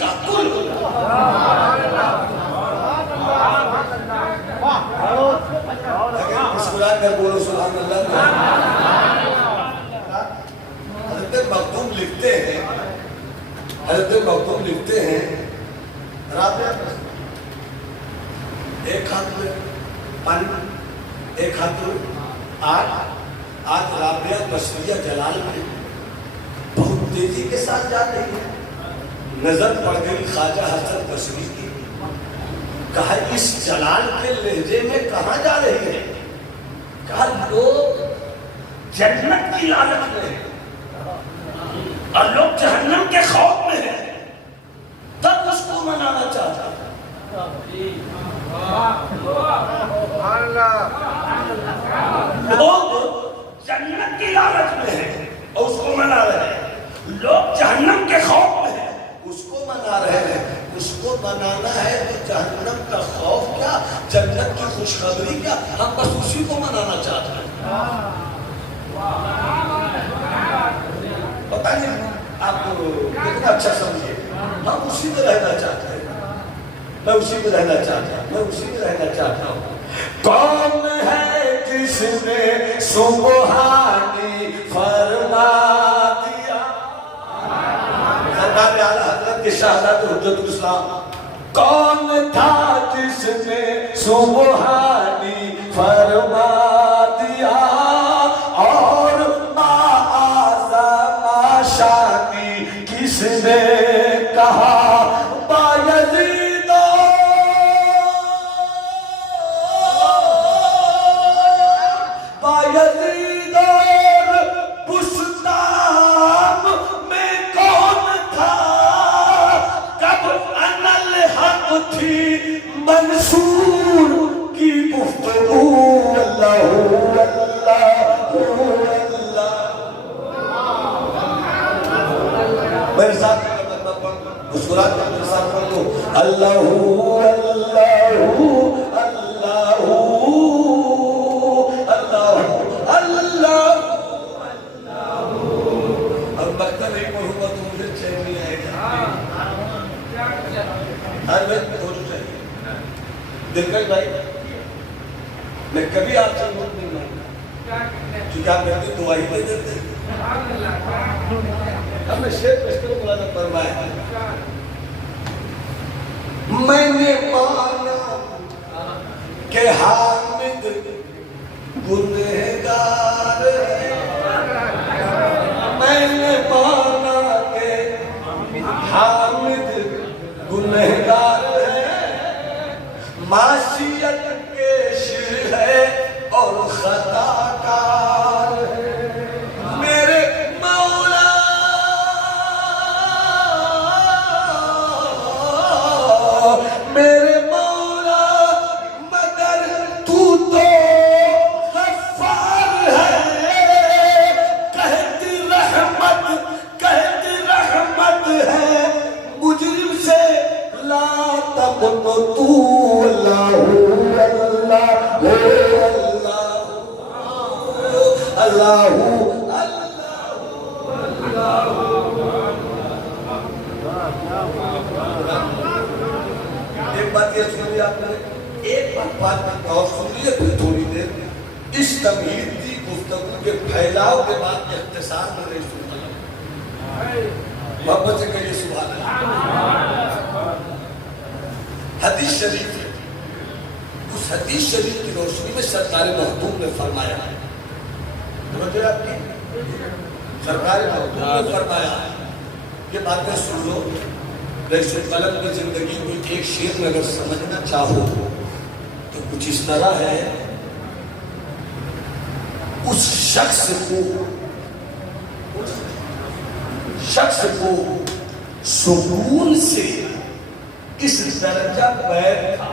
کا کل مسکرا کر بولو سبحان اللہ۔ حضرت مخدوم لکھتے ہیں رابعہ ایک ہاتھ میں پانی ایک ہاتھ میں آج رابعہ بصریہ جلال میں بہت تیزی کے ساتھ جا رہی ہے، نظر پڑ گئی خواجہ حسن بصری کی، کہا اس جلال کے لہجے میں کہاں جا رہی ہے؟ کہا لوگ جنت کی لالچ میں ہیں اور لوگ جہنم کے خوف میں ہیں، تب اس کو منانا چاہتا ہے۔ لوگ جنت کی لالچ میں ہیں اور اس کو منا رہے ہیں، لوگ جہنم کے خوف میں ہیں اس کو منا رہے ہیں۔ اس کو منانا ہے تو جہنم کا خوف کیا، جنت کی خوشخبری کیا، ہم بس اسی کو منانا چاہتے ہیں۔ پتہ نہیں آپ کو کتنا اچھا سمجھے، ہم اسی میں رہنا چاہتے ہیں، میں اسی میں رہنا چاہتا ہوں۔ کون ہے جس نے سبحانی فرما دیا؟ سرکار اعلیٰ حضرت کے شہزادہ حجت الاسلام، کون تھا جس نے سبحانی فرما دیا اور معاذ شانی کس نے کہا؟ بایزید اور بستان میں کون تھا؟ کب انا الحق تھی منصور کی گفتگو؟ اللہ میرے ساتھ مسکرات کر میرے ساتھ پڑھ لو، اللہ دلکش بھائی، میں کبھی آپ سے نوٹ نہیں مانگا کیونکہ آپ کہتے دعائی دے دیتے، اب میں شیخ پشکر مولانا فرمایا میں نے مانا کہ حامد گنہگار ہے، میں نے مانا کہ حامد گنہگار ہے، معصیت کے شر ہے اور خطا کار ہے، میرے مولا مگر تو غفار ہے، کہتی رحمت ہے مجرم سے لا تقنطوا، اللہ ایک بات یہ سنیے آپ نے، ایک بات اور سن لیے پھر تھوڑی دیر اس تمہید کی گفتگو کے پھیلاؤ کے بعد اختصار میں نہیں سنتا، محبت سے کہیے سبحان اللہ۔ حدیث شریف ہے، اس حدیث شریف کی روشنی میں سرکار مخدوم نے فرمایا ہے، توجہ آپ کی، سرکار مخدوم نے فرمایا یہ باتیں سن لو، رئیس قلم کی زندگی کو ایک شعر میں اگر سمجھنا چاہو تو کچھ اس طرح ہے، اس شخص کو سکون سے اس درجہ پیر تھا،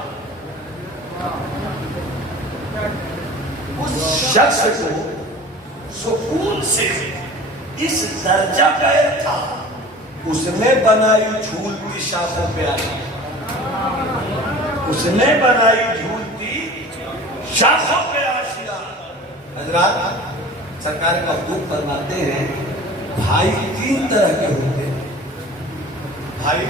اس شخص کو سکون سے اس درجہ پیر تھا، اس نے بنائی جھولتی شاخوں پہ آئی، اس نے بنائی جھولتی شاخوں پہ آشیاں۔ حضرات سرکار مخدوم فرماتے ہیں بھائی تین طرح کے ہوتے ہیں، بھائی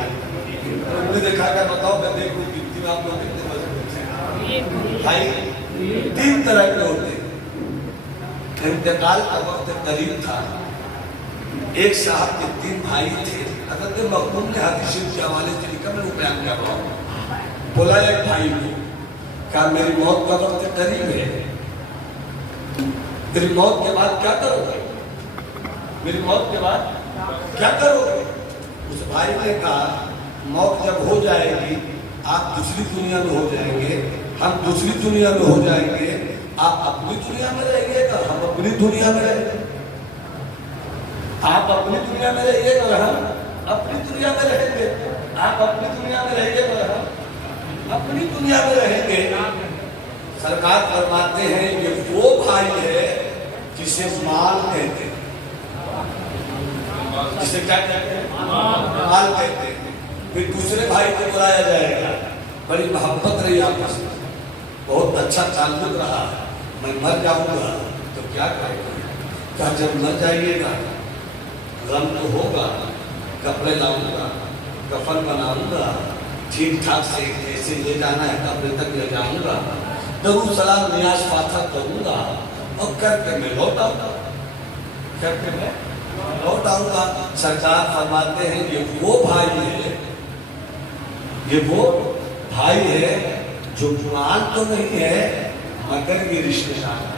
تم نے دیکھا کیا؟ بتاؤ، میں دیکھوں گنتی میں آپ لوگ کتنے مذہب بھائی 3 طرح کے ہوتے ہیں۔ انتقال کا وقت قریب تھا، ایک صاحب کے 3 بھائی تھے۔ حضرت مخدوم نے حدیث شریف کے حوالے سے لکھا، میں وہ بیان کر رہا ہوں۔ بولا ایک بھائی کو، کہا میری موت کا وقت قریب ہے، میری موت کے بعد کیا کرو گے؟ میری موت کے بعد کیا کرو گے؟ اس بھائی نے کہا موت جب ہو جائے گی آپ دوسری دنیا میں ہو جائیں گے، ہم دوسری دنیا میں ہو جائیں گے، آپ اپنی دنیا میں رہیں گے اور ہم اپنی دنیا میں رہیں گے، آپ اپنی دنیا میں رہیے اور ہم اپنی دنیا میں رہیں گے، آپ اپنی دنیا میں رہیں گے اور ہم اپنی دنیا میں رہیں گے۔ سرکار فرماتے ہیں یہ وہ بھائی ہے جسے مال کہتے ہیں، جسے کیا کہتے ہیں؟ مال کہتے ہیں۔ پھر دوسرے بھائی کو بلایا جائے گا، بڑی محبت رہی آپس میں، بہت اچھا تعلق رہا، میں مر جاؤں گا تو کیا کرے گا؟ کہا جب مر جائیے گا غم تو ہوگا، کپڑے لاؤں گا، کفن بناؤں گا، ٹھیک ٹھاک سے جیسے لے جانا ہے قبر تک لے جاؤں گا، درود سلام نیاز فاتحہ کروں گا اور کر کے میں لوٹ آؤں گا، کر کے میں لوٹ آؤں گا۔ سرکار فرماتے ہیں یہ وہ بھائی ہے، یہ وہ بھائی ہے جو قرآن تو نہیں ہے مگر یہ رشتے دار ہے،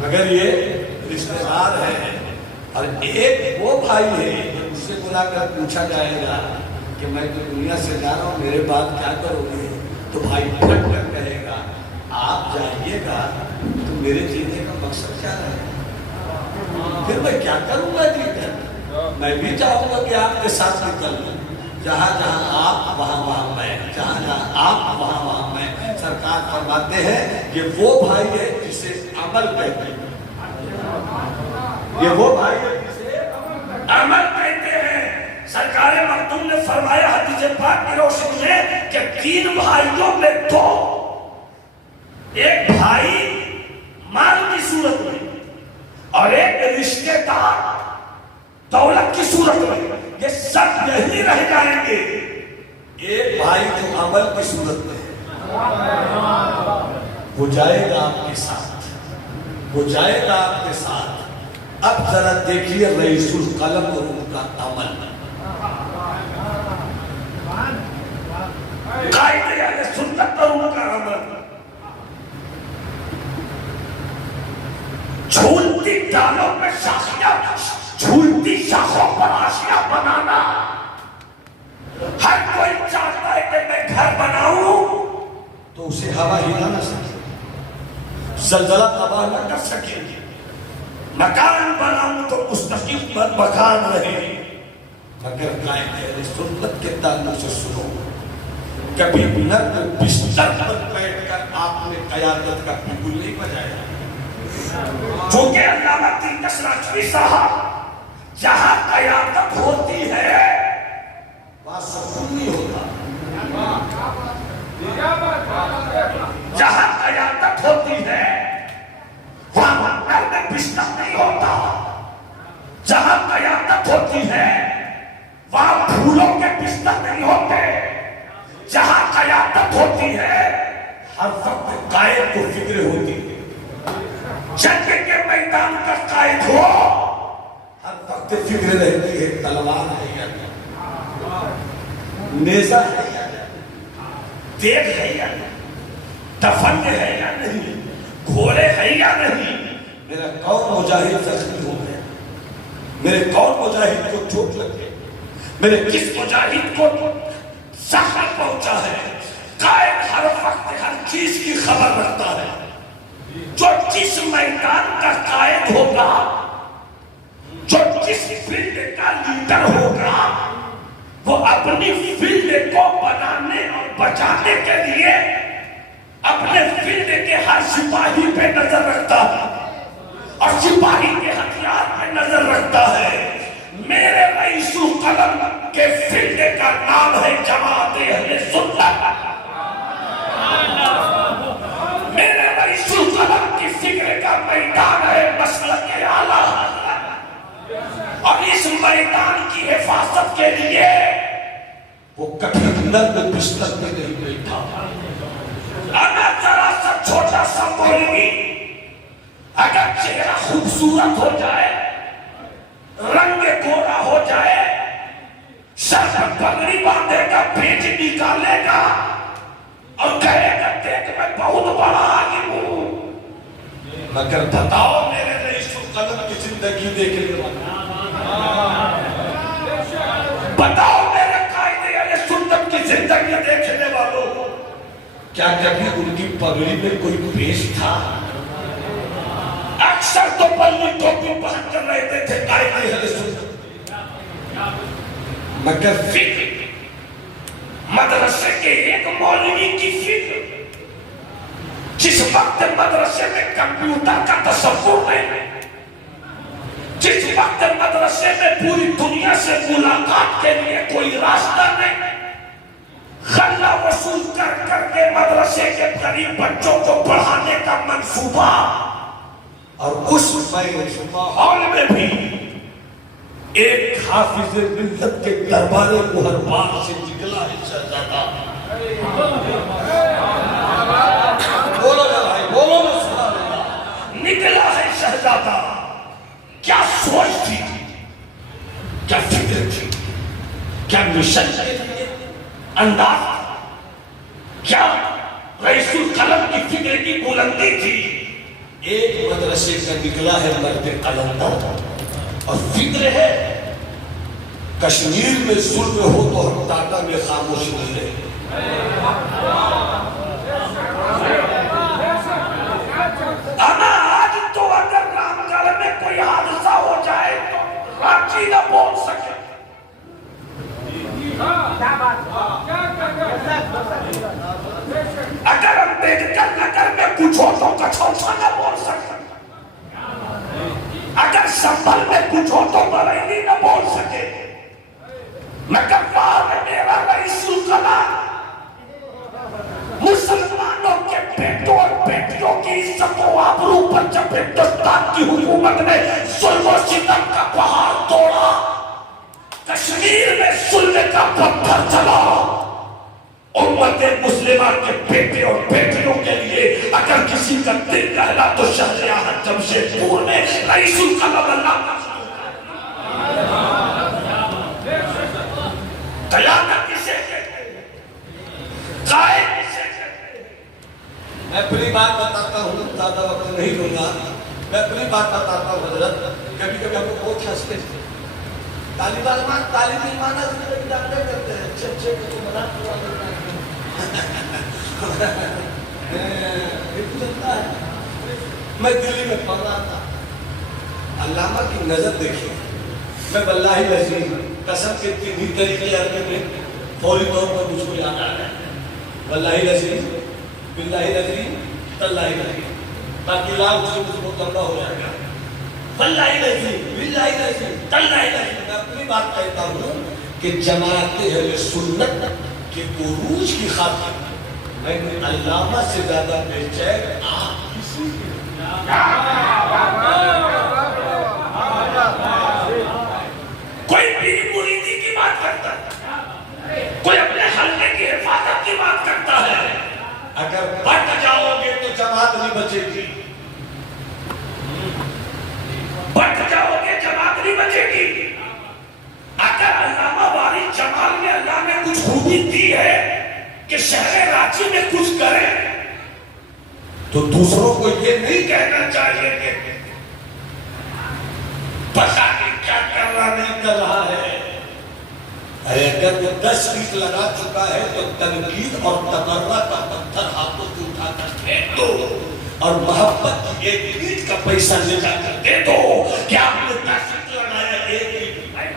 مگر یہ رشتے دار ہے۔ اور ایک وہ بھائی ہے جو اس سے بلا کر پوچھا جائے گا کہ میں تو دنیا سے جا رہا ہوں، میرے بعد کیا کرو گے؟ تو بھائی پلٹ کر کہے گا آپ جائیے گا تو میرے جینے کا مقصد کیا رہے گا؟ پھر میں کیا کروں گا جی کر؟ میں بھی چاہوں گا کہ آپ کے ساتھ نکلوں، جہاں جہاں آپ وہاں وہاں میں، جہاں جہاں آپ وہاں وہاں میں۔ سرکار فرماتے ہیں یہ وہ بھائی ہے جسے عمل کہتے ہیں، یہ وہ بھائی ہے جسے عمل کہتے ہیں۔ سرکار مخدوم نے فرمایا حدیث پاک کی روشنی میں کہ 3 بھائیوں میں 2، ایک بھائی مال کی صورت میں اور ایک رشتے دار دولت کی صورت میں، یہ سب یہی رہ جائیں گے۔ ایک بھائی جو عمل کی صورت میں وہ جائے گا آپ کے ساتھ، وہ جائے گا آپ کے ساتھ۔ اب ذرا دیکھیے رئیس القلم اور ان کا عمل، قائد اہل سنت اور ان کا عمل۔ جھولتی ڈالوں میں شاخیاں، جھولتی شاخوں پر آشیاں بنانا۔ ہر کوئی چاہتا ہے کہ میں گھر بناؤں تو اسے ہوا ہلا نہ سکے، زلزلہ تباہ نہ کر سکے، مکان بناؤں تو مستقیم پر مکان رہے۔ مگر قائد اہل سنت کے تعلق سے سنو، کبھی نرم بستر پر بیٹھ کر آپ نے قیادت کا بگل نہیں بجایا، چونکہ علامہ تینکس راجوی صاحب جہاں قیادت ہوتی ہے وہاں سکون نہیں ہوتا، جہاں قیادت ہوتی ہے وہاں نرم بستر نہیں ہوتا، جہاں قیادت ہوتی ہے وہاں پھولوں کے بستر نہیں ہوتے، جہاں قیادت ہوتی ہے ہر وقت قائد کو فکر ہوتی ہے۔ جنگ کے میدان کا قائد ہو ہر وقت فکر رہتی ہے تلوار ہے یا نہیں، نیزہ ہے یا نہیں، تیغ ہے یا نہیں، دفن ہے یا نہیں، گھوڑے ہے یا نہیں۔ میرا کون مجاہد زخمی ہو گیا، میرے کون مجاہد کو چوٹ لگ گئی، میرے کس مجاہد کو زخم پہنچا ہے۔ قائد ہر وقت ہر چیز کی خبر رکھتا ہے۔ جو جس میدان کا قائد ہوگا، جو جس فیلڈ کا لیڈر ہوگا، وہ اپنی فیلڈ کو بنانے اور بچانے کے لیے اپنے فیلڈ کے ہر سپاہی پہ نظر رکھتا ہے اور سپاہی کے ہتھیار پہ نظر رکھتا ہے۔ میرے رئیس القلم کے فیلڈ کا نام ہے جماعت اہل سنت، میرے رئیس القلم کی فکر کا میدان ہے مسلک اعلیٰ، اور اس میدان کی حفاظت کے لیے وہ کبھی نرم بستر پہ نہیں بیٹھا. اگر ذرا سا چھوٹا سا مولوی اگر چہرہ خوبصورت ہو جائے, رنگ گورا ہو جائے, سر پر پگڑی باندھے گا, پیٹ نکالے گا اور کہے گا دیکھ میں بہت بڑا عالم ہوں, مگر بتاؤ میرے رئیس القلم کی زندگی دیکھنے والا, بتاؤ میرے قائد اہل سنت کی زندگی دیکھنے والوں, کیا کبھی ان کی پگڑی میں کوئی پیش تھا؟ اکثر تو پلی ٹوپی پہن کر رہتے تھے قائد اہل سنت, مگر فکر مدرسے کے ایک مولوی کی فکر, جس وقت مدرسے میں کمپیوٹر کا تصور نہیں, جس وقت مدرسے میں پوری دنیا سے ملاقات کے لیے کوئی راستہ نہیں, خلا وصول کر کر کے مدرسے کے قریب بچوں کو پڑھانے کا منصوبہ, اور اس ماحول میں بھی ایک حافظ ملت کے دربار مہربان سے نکلا ہے شہزادہ. بولو نا بھائی, بولو نا, سبحان اللہ. نکلا ہے شہزادہ. کیا سوچ تھی, کیا فکر تھی, کیا مشن تھی, انداز, کیا رئیس القلم کی فکر کی بلندی تھی. ایک مدرسے کا نکلا ہے مرد قلندر, اور فکر ہے کشمیر میں ظلم ہو تو ہم ٹاٹا میں خاموش نہیں رہے. انا آج تو اگر رام گڑھ میں کوئی حادثہ ہو جائے تو رانچی نہ بول سکے, اگر امبیڈکر نگر میں کچھ ہو تو کچھوسا نہ بول سکے, اگر سنبھل میں کچھ ہو تو بریلی نہ بول سکے, مگر وہاں میں میرا رئیس القلم مسلمانوں کے بیٹوں اور بیٹیوں کی عزت و آبرو پر جب ہندوستان کی حکومت نے ظلم و ستم کا پہاڑ توڑا, کشمیر میں ظلم کا پتھر چلا, امت مسلمہ کے بیٹے اور بیٹیوں کے لیے اگر کسی کا دل کہلا تو شہریار جمشید پور میں رئیس القلم اللہ قیادت کسے کہتے ہیں, قائد کسے کہتے ہیں. میں اپنی بات بتاتا ہوں, زیادہ وقت نہیں دوں گا, میں اپنی بات بتاتا ہوں حضرت. کبھی کبھی ہم کو بہت ہنستے ہیں, تعلیم ایمانہ زندگی جانتے کرتے ہیں, اچھے اچھے کو مذاق کرتے ہیں. میں دلی میں پڑھ رہا تھا, علامہ کی نظر دیکھیے, میں واللہ العظیم قسم کے تین طریقے عربی میں فوری طور پر مجھ کو یاد آ رہا ہے, واللہ العظیم, باللہ العظیم, تاللہ العظیم, باقی لاؤ سے مجھ کو لمبا ہو جائے گا. واللہ العظیم, باللہ العظیم, تاللہ العظیم, میں اپنی بات کہتا ہوں کہ جماعت اہل سنت کے عروج کی خاطر میں نے علامہ سے زیادہ بے چین آپ کسی کوئی پیری مریدی کی بات کرتا ہے, کوئی اپنے حلقے کی حفاظت کی بات کرتا ہے. اگر بٹ جاؤ گے تو جماعت نہیں بچے گی, بٹ جاؤ گے جماعت نہیں بچے گی. اگر علامہ وارث جمال میں اللہ نے کچھ خوبی دی ہے کہ شہر راچی میں کچھ کرے, تو دوسروں کو یہ نہیں کہنا چاہیے کہ پتہ نہیں کیا کر رہا نہیں کر رہا ہے. ارے اگر وہ 10 فیٹ لگا چکا ہے تو تنقید اور تبرہ کا پتھر ہاتھوں سے اٹھا کر پھینک دو, اور محبت کی ایک اینٹ کا پیسہ لے جا کر دے دو کہ آپ نے 10 فیٹ لگایا, ایک اینٹ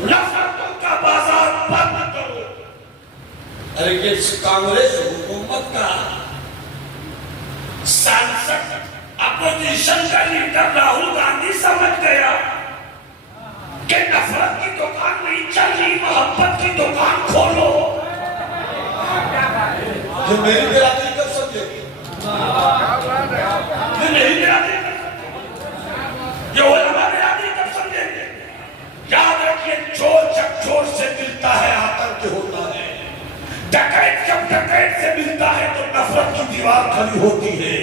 نفرتوں کا بازار بند کرو. ارے یہ کانگریس حکومت کا سانسد اپوزیشن کا لیڈر راہل گاندھی سمجھ گیا کہ نفرت کی دکان نہیں چل رہی, محبت کی دکان کھولو. یہ میری برادری کب سمجھے گی, یہ میری برادری کب سمجھے گی, یہ علماء برادری کب سمجھیں گے. یاد رکھیے جو میں ہوتا ہے. ڈکیت جب ڈکیت سے ملتا ہے تو نفرت کی دیوار کھڑی ہوتی ہے.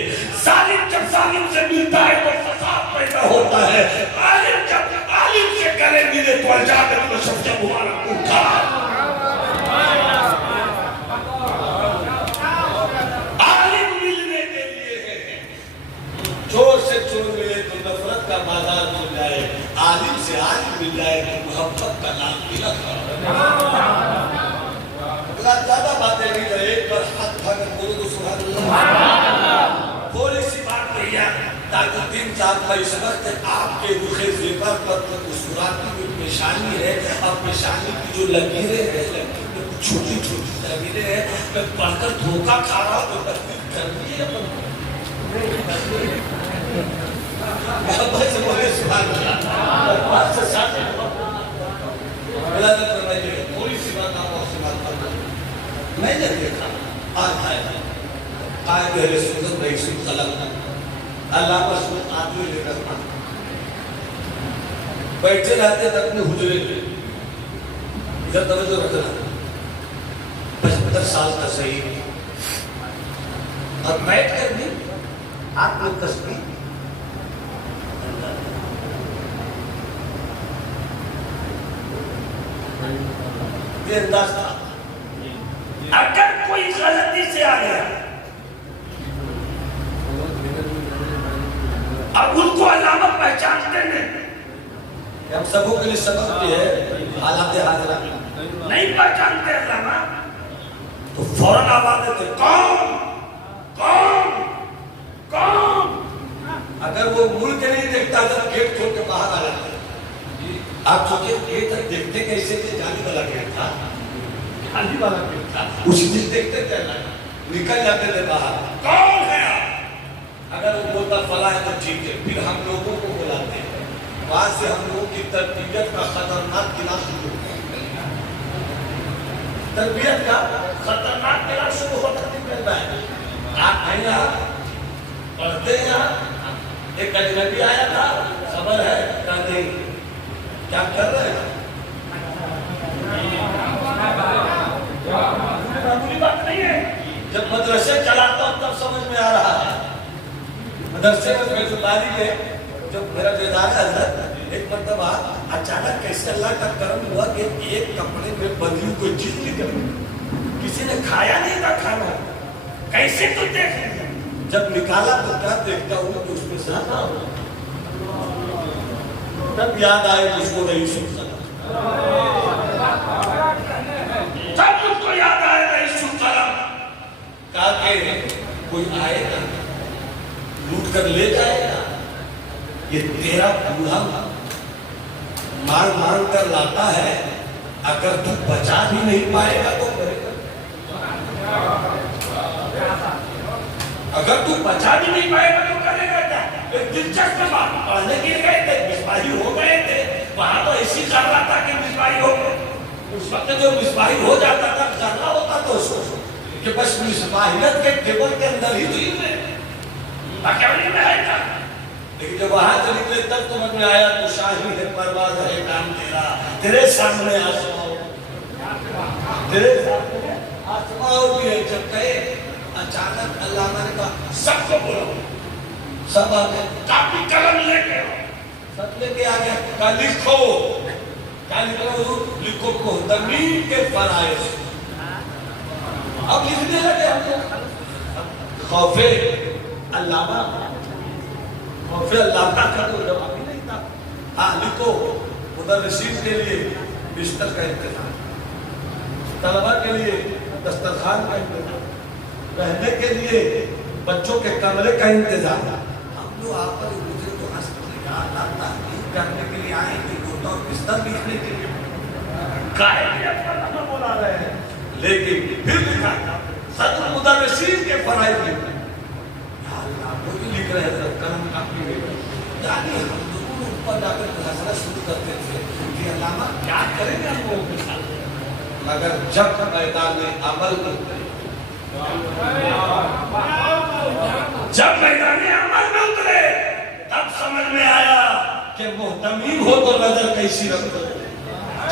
ظالم جب ظالم سے ملتا ہے تو فساد پیدا ہوتا ہے. عالم جب عالم سے گلے ملے تو الجابر کو سب سے مبارک اٹھا. عالم ملنے کے لیے ہے. چور سے چور ملے تو نفرت کا بازار مل جائے. عالم سے عالم مل جائے تو محبت کا نام بھی رکھا. زیادہ باتیں نہیں رہے. ایک بار ہاتھ اٹھا کر بولو تو سبحان اللہ. تھوڑی سی بات کہی ہے تاکہ 3-4 کا اس وقت آپ کے رخ زیور پر مسکراتی ہوئی پیشانی ہے. اب پیشانی کی جو لکیریں ہیں, لکیر میں چھوٹی چھوٹی لکیریں ہیں, میں پڑھ کر دھوکہ کھا رہا ہوں. تو تصدیق کرنی ہے محبت سے بولے سبحان اللہ. بات سے ساتھ تھوڑی سی بات آپ سے بات کرنا. میں نے دیکھا آج قائد اہل سنت رئیس الخلق اللہ پر سنت آدمی لے کر بیٹھے رہتے تھے اپنے حجرے میں. ادھر توجہ رکھنا. 75 سال کا صحیح اور بیٹھ کر بھی آپ کو تسبیح یہ انداز تھا. اگر کوئی غلطی سے آ گیا اب ان کو علامہ پہچانتے نہیں. ہم سبوں کے لیے سبق بھی ہے. حالات حاضرہ نہیں پہچانتے علامہ تو فوراً آواز دیتے کون کون کون. اگر وہ ملک نہیں دیکھتا تو گیٹ کھول کے باہر آ جاتے. آپ سوچیں گیٹ دیکھتے کیسے تھے؟ جانے والا گیٹ تھا. جانے والا گیٹ تھا. اسی دن دیکھتے تھے نکل جاتے تھے باہر. کون ہے آپ؟ اگر وہ بولتا فلاں ہے تو ٹھیک ہے. پھر ہم لوگوں کو بلاتے ہیں. وہاں سے ہم لوگوں کی تربیت کا خطرناک کلاس شروع ہوتا ہے. تربیت کا خطرناک کلاس شروع ہوتا ہے. آپ ہیں یہاں پڑھتے ہیں یہاں. ایک اجنبی آیا تھا, خبر ہے کیا نہیں؟ کیا کر رہے ہیں؟ معمولی بات نہیں ہے. جب مدرسے چلاتا ہوں تب سمجھ میں آ رہا ہے. مدرسے میں بیت الباری میں جب میرا بیدار حضرت ایک مرتبہ اچانک کیسے اللہ کا کرم ہوا کہ ایک کپڑے میں بندھی کوئی چیز نکل کسی نے کھایا نہیں تھا کھانا. کیسے تو دیکھ جب نکالا تو کیا دیکھتا ہوں کہ اس میں ساتھ تب یاد آئے مجھ کو رئیس الخلق. تب مجھ کو یاد آئے رئیس الخلق. کہا کہ کوئی آئے گا لوٹ کر لے جائے گا. یہ تیرا بوڑھا مار مار کر لاتا ہے. اگر تو بچا بھی نہیں پائے گا تو کرے گا. اگر تو بچا بھی نہیں پائے گا تو کرے گا کیا؟ ایک دلچسپ بات. پڑھنے کے لیے گئے تھے, مصباحی ہو گئے تھے. وہاں تو ایسی کر رہا تھا کہ مصباحی ہو گئے. اس وقت جو مصباحی ہو جاتا تھا کرنا ہوتا تو سوچو کہ بس مصباحیت کے ٹیبل کے اندر ہی ہوئی میں اکیولی میں ہے کیا. لیکن جب وہاں سے نکلے تب سمجھ میں آیا تو شاہی ہے پرواز ہے کام تیرا. تیرے سامنے آسماؤ, تیرے سامنے آسماؤ بھی ہے. جب کہے اچانک علامہ نے کہا سب کو بولو. سب آگے کاپی قلم لے کے سب لے کے آگیا. کہا لکھو. کہا لکھو محتمین کے فرائض. اب لکھنے لگے ہم لوگ. خوف علامہ خوف علامہ کا تو جواب ہی نہیں تھا. ہاں لکھو مدرسین کے لیے بستر کا انتظام, طلبہ کے لیے دسترخوان کا انتظام, رہنے کے لیے بچوں کے کمرے کا انتظام. ہم لوگ آپ پر دوسرے کو تحقیق کرنے کے لیے آئے کہ اور بستر لکھنے کے لیے بولا رہے ہیں. لیکن پھر لکھا صدر مدرسین کے فرائض لکھ رہے تھے قلم کاپی میں. یعنی ہم لوگوں اوپر جا کر فیصلہ شروع کرتے تھے کہ علامہ کیا کریں گے ہم لوگوں کے ساتھ. مگر جب میدان میں عمل جب میدان عمل میں اترے تب سمجھ میں آیا کہ محتمین ہو تو نظر کیسی رکھو.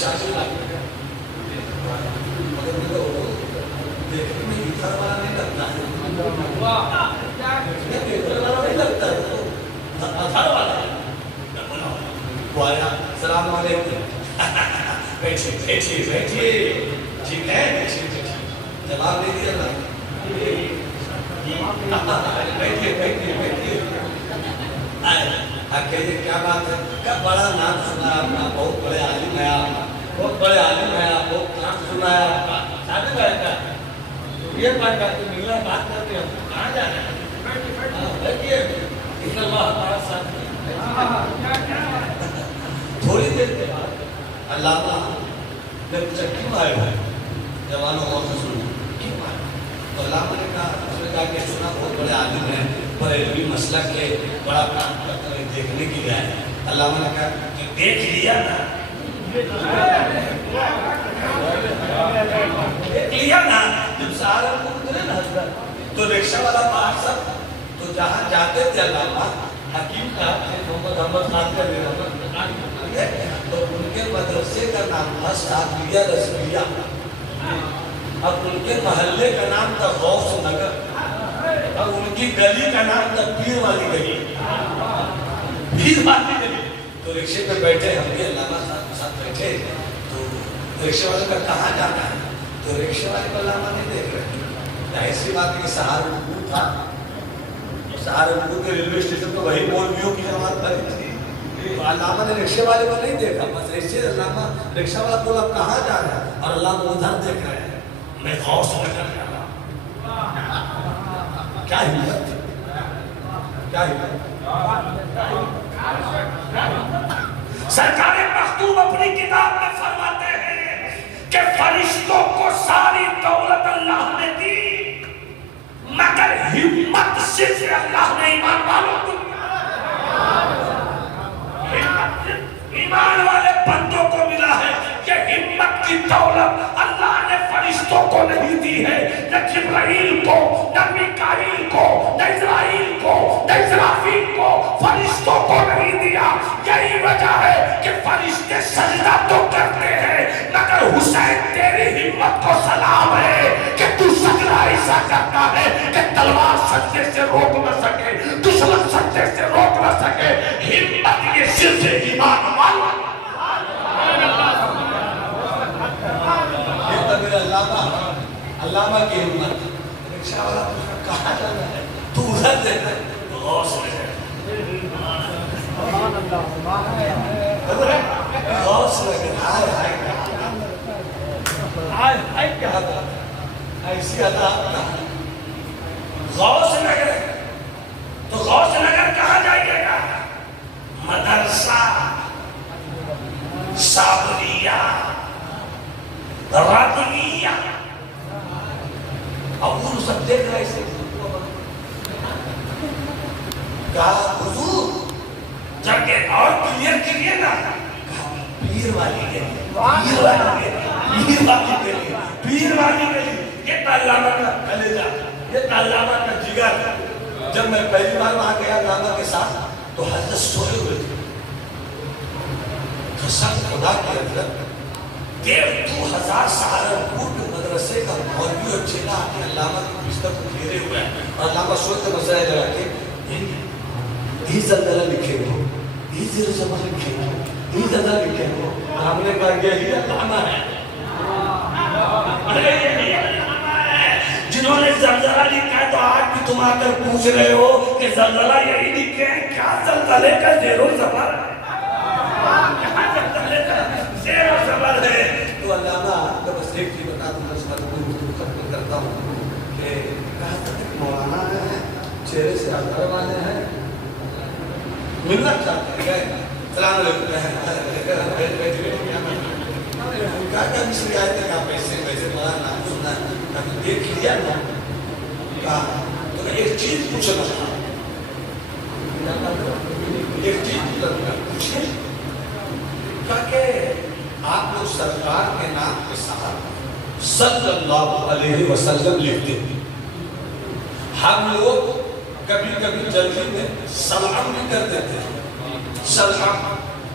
شادی دیکھنے میں ادھر والا نہیں لگتا ہے، ادھر والا نہیں لگتا ہے، ادھر والا ہے۔ وہ آیا، السلام علیکم، بیٹھیے بیٹھیے بیٹھیے، ٹھیک ہے بیٹھیے بیٹھیے، جواب نہیں دیا نا، بیٹھیے بیٹھیے بیٹھیے، آپ کہیے کیا بات ہے؟ کیا بڑا نام سنا ہے آپ کا، بہت بڑے عالم ہے آپ، بہت بڑے عالم ہے آپ، بہت نام سنا ہے آپ کا، شادی بھائی کا یہ بات کرتے ملنا بات کرتے ہیں، کہاں جانا ہے؟ بیٹھیے، ان اللہ ہمارا ساتھ ہے۔ تھوڑی دیر کے بعد علامہ نے پوچھا کیوں آئے ہو؟ جوانوں غور سے سنو، کیوں آئے؟ تو علامہ نے کہا کہ سنا بہت بڑے عالم ہیں، بڑے علمی مسلک کے، بڑا کام کرتے ہیں، دیکھنے کے لیے آئے۔ علامہ نے کہا کہ دیکھ لیا نا، دیکھ لیا نا، جب سہارنپور اترے نا حضرت تو رکشہ والا باہر سب تو جہاں جاتے تھے علامہ حکیم کا محمد احمد خان کا تو ان کے مدرسے کا نام تھا صافیہ رضویہ، اب ان کے محلے کا نام تھا غوث نگر، اب ان کی گلی کا نام تھا پیر والی گلی، پیر والی گلی۔ تو رکشے پہ بیٹھے، ہم بھی علامہ صاحب کے ساتھ بیٹھے، تو رکشے والے کا کہاں جانا ہے؟ تو رکشے والے کو علامہ نہیں دیکھ رہے، ظاہر سی بات ہے کہ سہارنپور تھا، سہارنپور کے ریلوے اسٹیشن پہ وہی مولویوں کی جماعت بھری تھی، تو علامہ نے رکشے والے کو نہیں دیکھا، بس ایسے علامہ رکشہ والا بولا کہاں جا رہا ہے، اور علامہ ادھر دیکھ رہے ہیں، میں غوث نگر جا رہا ہوں۔ کیا ہمت، کیا ہمت۔ سرکار مخدوم اپنی کتاب میں فرماتے ہیں کہ فرشتوں کو ساری دولت اللہ نے دی، مگر ہمت صرف اللہ نے ایمان والوں کو دیا۔ ایمان والے بندوں کو ملا ہے کہ ہمت کی دولت اللہ نے فرشتوں کو نہیں دی ہے، نہ جبرائیل کو، نہ میکائیل کو، نہ اسرائیل کو، نہ اسرافیل کو، فرشتوں کو نہیں دیا۔ یہی وجہ ہے کہ فرشتے سجدہ تو کرتے ہیں، مگر حسین تیری ہمت کو سلام ہے کہ تو سجدہ ایسا کرتا ہے کہ تلوار سجدے سے روک نہ سکے، دشمن سجدے سے روک نہ سکے۔ ہمت یہ صرف ایمان والا، یہ تو میرا علامہ کی ہمت۔ رکشہ والا کہاں جانا ہے؟ تو ادھر دیکھ رہے، غوث نگر، غوث نگر، ہائے ہائے کیا تھا، ایسی عذاب کا غوث نگر۔ تو غوث نگر کہاں جائیے گا؟ مدرسہ، صابریہ، رابعیہ، اب وہ سب دیکھ رہے سے کہا حضور جب کہ اور کلیئر کیجئے نا، کہا پیر والی گلی، پیر والی گلی، پیر والی گلی، پیر والی گلی، یہ علامہ کا کلیجہ، یہ علامہ کا جگر۔ جب میں پہلی بار وہاں گیا علامہ کے ساتھ تو حضرت سوئے ہوئے تھے، قسم خدا کی حضرت 1,500 سہارنپور کے مدرسے کا مولوی اور چیلا آتے علامہ کی بستر کو گھیرے ہوئے ہیں، اور علامہ سوچتے مسئلہ لگا کے یہ زلزلہ لکھے ہو، یہ زیر زمان لکھے ہو، یہ زلزلہ لکھے ہو، ہم نے کہا یہی علامہ ہے، جنہوں نے زلزلہ لکھا ہے تو آج بھی تم آ کر پوچھ رہے ہو کہ زلزلہ یہی لکھے ہیں، کیا زلزلے کا زیر و زبر ہے؟ زیر و زبر ہے۔ تو علامہ کا بس ایک چیز بتا دوں، میں اس کا گفتگو ختم کرتا ہوں کہ کہا تھا کہ مولانا ہے، چہرے سے اثر والے ہیں، ملنا چاہتے ہیں، سلام علیکم، کہا کہ اس لیے آئے تھے کہ آپ ایسے ویسے مولانا نام سننا ہے، کہا کہ دیکھ لیا نا، کہا تو میں ایک چیز پوچھنا چاہتا ہوں، ایک چیز پوچھے، کہا کہ آپ لوگ سرکار کے نام کے ساتھ صلی اللہ علیہ وسلم لکھتے ہیں، ہم لوگ کبھی کبھی جلدی میں سلام بھی کر دیتے ہیں، سلام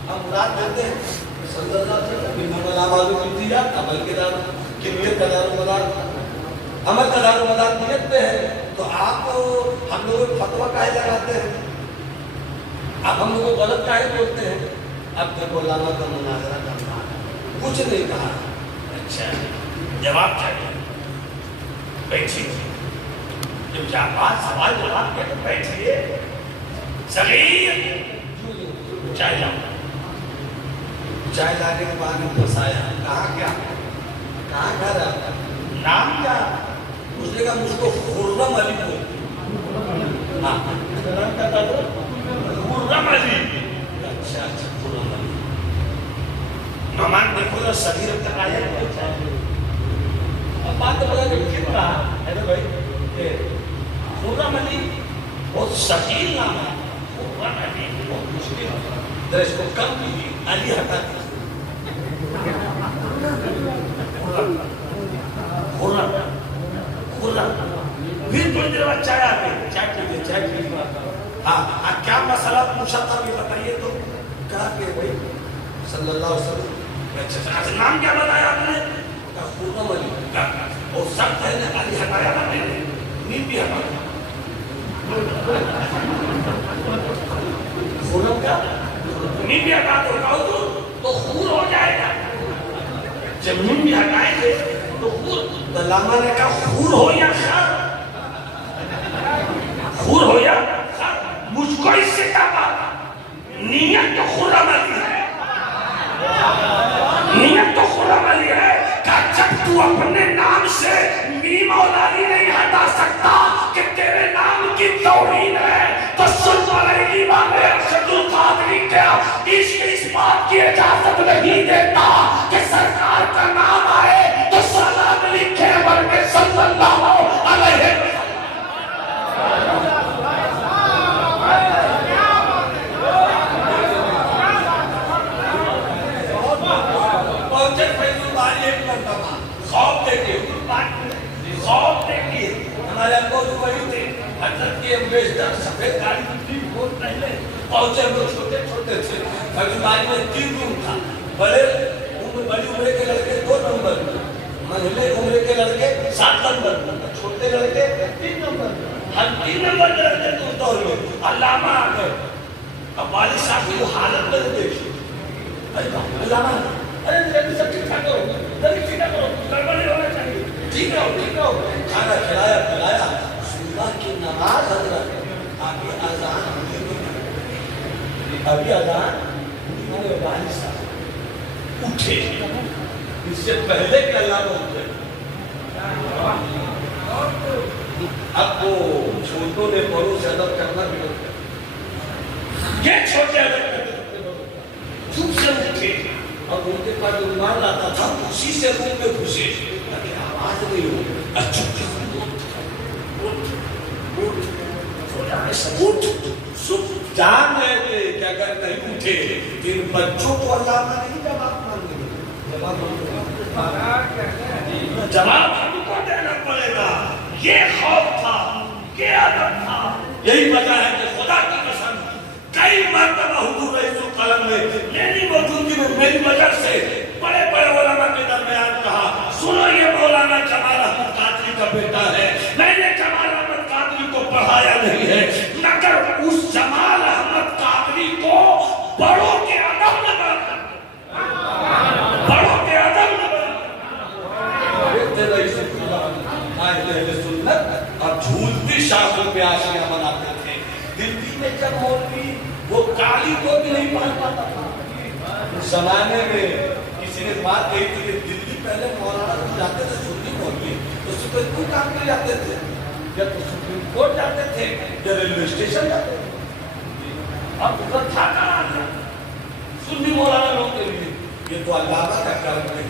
ہم مراد دیتے ہیں صلی اللہ علیہ وسلم انما الاعمال بالنیات، عمل کے دار کی نیت کا دار و مدار، عمل کا دار و مدار نیت پہ ہے. تو آپ ہم لوگ فتویٰ کاہے لگاتے ہیں؟ اب ہم لوگ غلط کاہے بولتے ہیں؟ اب جب علماء کا مناظرہ کرنا کچھ نہیں کہا. اچھا جواب چاہیے، بیٹھیے. جب بات سوال جواب کے تو بیٹھیے. صغیر چائے لاؤ. چائے لانے کے بعد پھنسایا. کہاں کیا؟ کہاں گھر ہے؟ نام کیا؟ اس نے کہا مجھ کو خرم علی بول. ہاں نام کیا تھا؟ خرم علی. اچھا اچھا خرم علی. نعمان دیکھو نا صغیر تک آیا. اب بات تو پتا نہیں کتنا ہے نا بھائی. خرم علی بہت ثقیل نام ہے. خرم علی بہت مشکل ہے. ذرا اس کو کم کیجیے. علی ہٹا خرم خرم. پھر تھوڑی دیر بعد چائے آ گئی. چائے پیجیے چائے پیجیے. ہاں کیا مسئلہ پوچھا تھا یہ بتائیے. تو کہا کہ بھائی صلی اللہ علیہ وسلم. اچھا نام کیا بتایا آپ نے؟ خرم علی. اور سب ہے نے علی ہٹایا تھا. میں نے نیم بھی ہٹایا. خرم کا نیم بھی ہٹا تو خور ہو جائے گا. جب نیم بھی ہٹائیں گے تو خور. علامہ نے کہا خور ہو یا خر. خور ہو یا خر. مجھ کو اس سے کیا بات؟ نیت تو خرم علی ہے. نیت تو خرم علی ہے. جب تو اپنے نام سے میم اور علی نہیں ہٹا سکتا کہ تیرے نام کی توہین ہے تو سن علیہ امام ارشد القادری کیا اس بات کی اجازت نہیں دیتا کہ سرکار کا نام آئے تو سلام لکھے بلکہ صلی اللہ علیہ وسلم. خواب دیکھیے خواب دیکھیے. ہمارے ابو جو وہی تھے حضرت کے امبیسڈر سفید گاڑی میں تھی. بہت پہلے پہنچے. ہم لوگ چھوٹے چھوٹے تھے. فیض باری میں 3 روم تھا. بڑے بڑی عمرے کے لڑکے 2 نمبر میں, منجلے عمرے کے لڑکے 7 نمبر میں, چھوٹے لڑکے 3 نمبر میں. ہم 3 نمبر کے لڑکے تو اس دور میں علامہ آ گئے. اب والد صاحب کی حالت میں دیکھیے. علامہ ارے جلدی سب ٹھیک ٹھاک کرو, جلدی ٹھیک ٹھاک کرو, گڑبڑ نہیں ہونا چاہیے. ٹھیک رہو ٹھیک رہو. کھانا کھلایا پلایا. صبح کی نماز حضرت ابھی اذان ابھی اذان میرے والد صاحب اٹھے اس سے پہلے کہ اللہ کو اٹھے. اب وہ چھوٹوں نے بڑوں سے ادب کرنا بھی نہیں. یہ چھوٹے ادب کرتے چپ سے اٹھے اور ان کے پاس جو رومال آتا تھا اسی سے روم میں گھسے لیکن آواز نہیں ہو. اچھا جان رہے تھے کہ اگر نہیں اٹھے پھر بچوں کو علامہ نہیں جواب مانگے. جواب ہم کو دینا پڑے گا. یہ خوف تھا, یہ ادب تھا. یہی وجہ ہے کہ خدا کی قسم کئی مرتبہ حضور رئیس القلم نے میری موجودگی میں میری وجہ سے بڑے بڑے علماء کے درمیان کہا سنو یہ مولانا جمال احمد قادری کا بیٹا ہے. میں نے جمال احمد قادری کو پڑھایا نہیں ہے مگر اس جمال احمد قادری کو بڑوں کے ادب میں بڑوں کے ادب میں سنت اور جھولتی شاخوں پہ آشیاں بناتے تھے. دلی میں جب مولوی وہ کالی کو بھی نہیں پہن پاتا تھا. اس زمانے میں کسی نے بات کہی تھی کہ دلی پہلے مولانا کو جاتے تھے سنی مولوی تو سپریم کورٹ کام کے جاتے تھے یا تو سپریم کورٹ جاتے تھے یا ریلوے اسٹیشن جاتے تھے. اب ادھر تھا کہاں سنی مولانا لوگ کے لیے. یہ تو علامہ کا کام نہیں.